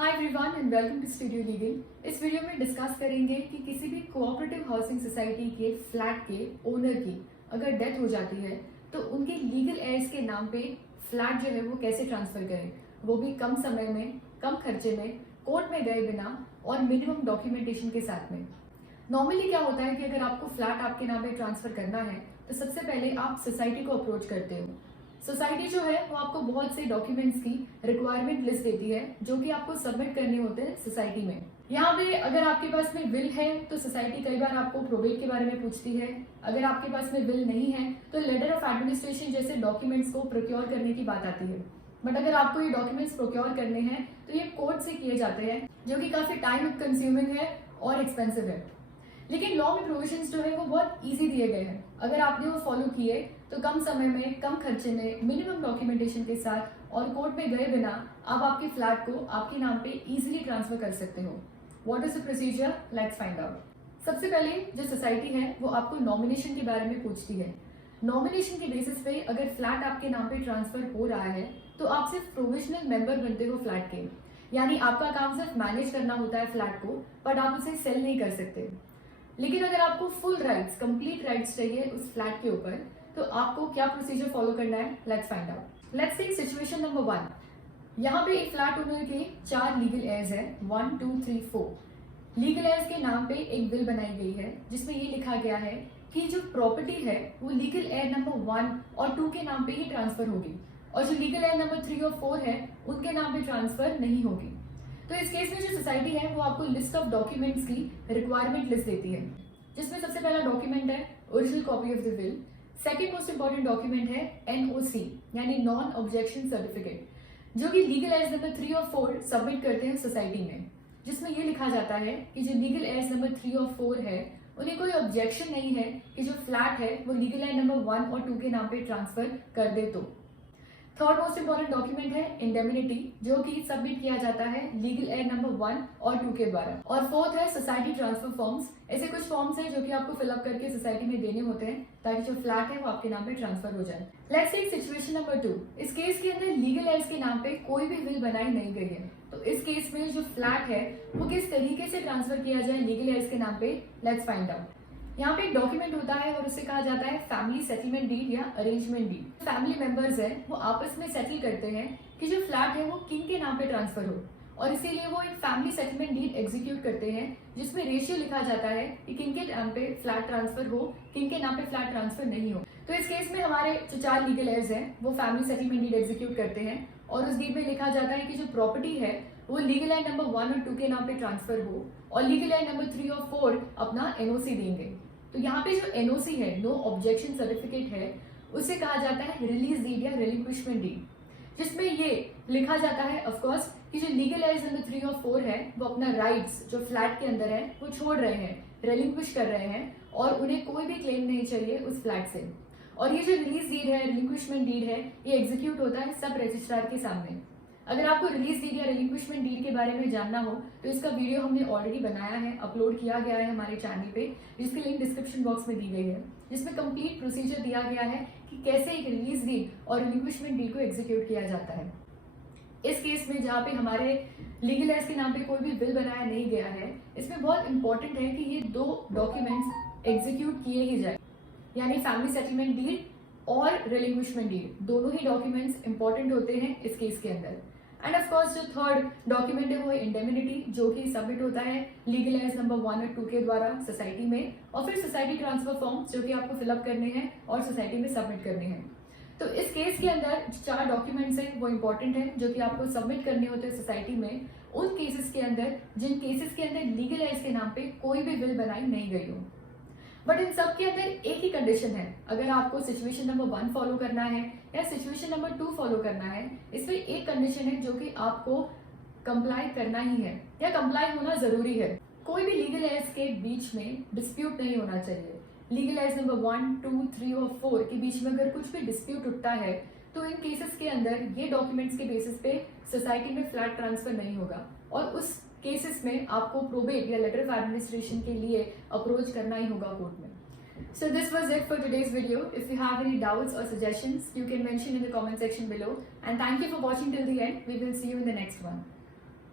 Hi everyone and welcome to studio legal. इस video में discuss करेंगे कि किसी भी कोऑपरेटिव हाउसिंग सोसाइटी के फ्लैट के ओनर की अगर डेथ हो जाती है तो उनके लीगल एयर्स के नाम पे फ्लैट जो है वो कैसे ट्रांसफर करें, वो भी कम समय में, कम खर्चे में, कोर्ट में गए बिना और मिनिमम डॉक्यूमेंटेशन के साथ में। नॉर्मली क्या होता है कि अगर आपको फ्लैट आपके नाम पे ट्रांसफर करना है तो सबसे पहले आप सोसाइटी को अप्रोच करते हो। सोसाइटी जो है वो आपको बहुत से डॉक्यूमेंट्स की रिक्वायरमेंट लिस्ट देती है जो कि आपको सबमिट करने होते हैं सोसाइटी में। यहाँ पे अगर आपके पास में विल है तो सोसाइटी कई बार आपको प्रोबेट के बारे में पूछती है। अगर आपके पास में विल नहीं है तो लेटर ऑफ एडमिनिस्ट्रेशन जैसे डॉक्यूमेंट्स को प्रोक्योर करने की बात आती है। बट अगर आपको ये डॉक्यूमेंट्स प्रोक्योर करने हैं तो ये कोर्ट से किए जाते हैं, जो कि काफी टाइम कंज्यूमिंग है और एक्सपेंसिव है। लेकिन लॉ में प्रोविजंस जो है वो बहुत इजी दिए गए हैं। अगर आपने वो फॉलो किए तो कम समय में, कम खर्चे में, मिनिमम डॉक्यूमेंटेशन के साथ और कोर्ट में गए बिना आप आपके फ्लैट को आपके नाम पे इजीली ट्रांसफर कर सकते हो। What is the procedure? Let's find out. सबसे पहले जो सोसाइटी है वो आपको नॉमिनेशन के बारे में पूछती है। नॉमिनेशन के बेसिस पे अगर फ्लैट आपके नाम पे ट्रांसफर हो रहा है तो आप सिर्फ प्रोविजनल मेंबर बनते हो फ्लैट के, यानी आपका काम सिर्फ मैनेज करना होता है फ्लैट को, बट आप उसे सेल नहीं कर सकते। लेकिन अगर आपको फुल राइट्स, कंप्लीट राइट्स चाहिए उस फ्लैट के ऊपर तो आपको क्या प्रोसीजर फॉलो करना है? Let's find out. Let's take situation number 1। यहाँ पे एक फ्लैट ओनर के 4 लीगल एयर्स है, 1, 2, 3, 4। लीगल एयर्स के नाम पे एक बिल बनाई गई है जिसमें ये लिखा गया है कि जो प्रॉपर्टी है वो लीगल एयर नंबर 1 और 2 के नाम पे ही ट्रांसफर होगी और जो लीगल एयर नंबर 3 और 4 है उनके नाम पे ट्रांसफर नहीं होगी। तो इस केस में जो सोसाइटी है वो आपको लिस्ट ऑफ डॉक्यूमेंट्स की रिक्वायरमेंट लिस्ट देती है, जिसमें सबसे पहला डॉक्यूमेंट है original copy of the will. Second most important document है NOC यानी नॉन ऑब्जेक्शन सर्टिफिकेट, जो कि लीगल एयर्स नंबर 3 और 4 सबमिट करते हैं सोसाइटी में, जिसमें ये लिखा जाता है कि जो लीगल एयर्स नंबर 3 और 4 है उन्हें कोई ऑब्जेक्शन नहीं है कि जो फ्लैट है वो लीगल एयर नंबर 1 और 2 के नाम पे ट्रांसफर कर दे। तो थर्ड मोस्ट इंपॉर्टेंट डॉक्यूमेंट है इंडेमिनिटी, जो कि सबमिट किया जाता है लीगल एयर नंबर 1 और 2 के द्वारा। और फोर्थ है सोसाइटी ट्रांसफर फॉर्म्स। ऐसे कुछ फॉर्म्स हैं जो कि आपको फिलअप करके सोसाइटी में देने होते हैं ताकि जो फ्लैट है वो आपके नाम पे ट्रांसफर हो जाए। Let's take situation number 2। इस केस के अंदर लीगल एयर्स के नाम पे कोई भी विल बनाई नहीं गई है, तो इस केस में जो फ्लैट है वो किस तरीके से ट्रांसफर किया जाए लीगल एयर्स के नाम पे? Let's find out. यहाँ पे एक डॉक्यूमेंट होता है और उसे कहा जाता है फैमिली सेटलमेंट डीड या अरेंजमेंट डीड। फैमिली मेंबर्स है वो आपस में सेटल करते हैं कि जो फ्लैट है वो किन के नाम पे ट्रांसफर हो, और इसीलिए वो एक फैमिली सेटलमेंट डीड एग्जीक्यूट करते हैं जिसमें रेशियो लिखा जाता है कि किन के नाम पे फ्लैट ट्रांसफर हो, किन के नाम पे फ्लैट ट्रांसफर नहीं हो। तो इस केस में हमारे जो 4 लीगल एयर्स हैं वो फैमिली सेटलमेंट डीड एग्जीक्यूट करते हैं और उस डीड में लिखा जाता है कि जो प्रॉपर्टी है वो लीगल एयर नंबर 1 और 2 के नाम पे ट्रांसफर हो और लीगल एयर नंबर 3 और 4 अपना NOC देंगे। तो यहाँ पे जो NOC है, नो ऑब्जेक्शन सर्टिफिकेट है, उसे कहा जाता है रिलीज डीड या रिलिंक्विशमेंट डीड, जिसमें ये लिखा जाता है ऑफकोर्स कि जो लीगल एयर्स नंबर 3 और 4 है वो अपना राइट्स जो फ्लैट के अंदर है वो छोड़ रहे हैं, रिलिंक्विश कर रहे हैं और उन्हें कोई भी क्लेम नहीं चाहिए उस फ्लैट से। और ये जो रिलीज डीड है, रिलिंक्विशमेंट डीड है, ये एग्जीक्यूट होता है सब रजिस्ट्रार के सामने। अगर आपको रिलीज डीड या रिलिंक्विशमेंट डीड के बारे में जानना हो तो इसका वीडियो हमने ऑलरेडी बनाया है, अपलोड किया गया है हमारे चैनल पे, जिसकी लिंक डिस्क्रिप्शन बॉक्स में दी गई है, जिसमें कंप्लीट प्रोसीजर दिया गया है कि कैसे एक रिलीज डीड और रिलिंक्विशमेंट डीड को एग्जीक्यूट किया जाता है। इस केस में जहाँ पे हमारे लीगल एयर्स के नाम पे कोई भी बिल बनाया नहीं गया है, इसमें बहुत इंपॉर्टेंट है कि ये 2 डॉक्यूमेंट्स एग्जीक्यूट किए ही जाए, यानी फैमिली सेटलमेंट डीड और रिलिंक्विशमेंट डीड, दोनों ही डॉक्यूमेंट्स इंपॉर्टेंट होते हैं इस केस के अंदर। एंड ऑफ कोर्स जो थर्ड डॉक्यूमेंट है वो है इंडेमिनिटी, जो कि सबमिट होता है लीगल एयर्स नंबर 1 और 2 के द्वारा सोसाइटी में, और फिर सोसाइटी ट्रांसफर फॉर्म्स जो कि आपको फिलअप करने हैं और सोसाइटी में सबमिट करने हैं। तो इस केस के अंदर जो 4 डॉक्यूमेंट्स हैं वो इंपॉर्टेंट है जो कि आपको सबमिट करने होते हैं सोसाइटी में उन केसेस के अंदर जिन केसेस के अंदर लीगल एयर्स के नाम पे कोई भी बिल बनाई नहीं गई हो। बट इन सब के अंदर एक ही कंडीशन है, अगर आपको सिचुएशन नंबर 1 फॉलो करना है या सिचुएशन नंबर 2 फॉलो करना है, इसमें एक कंडीशन है जो कि आपको कंप्लाई करना ही है या कंप्लाई होना जरूरी है। कोई भी लीगल एयर्स के बीच में डिस्प्यूट नहीं होना चाहिए। लीगल एयर्स नंबर 1, 2, 3 और 4 के बीच में अगर कुछ भी डिस्प्यूट उठता है तो इन केसेस के अंदर ये डॉक्यूमेंट्स के बेसिस पे सोसाइटी में फ्लैट ट्रांसफर नहीं होगा और उस केसेस में आपको प्रोबेट या लेटर ऑफ एडमिनिस्ट्रेशन के लिए अप्रोच करना ही होगा कोर्ट में। So this was it for today's video. If you have any doubts or suggestions, you can mention in the comment section below. And thank you for watching till the end. We will see you in the next one.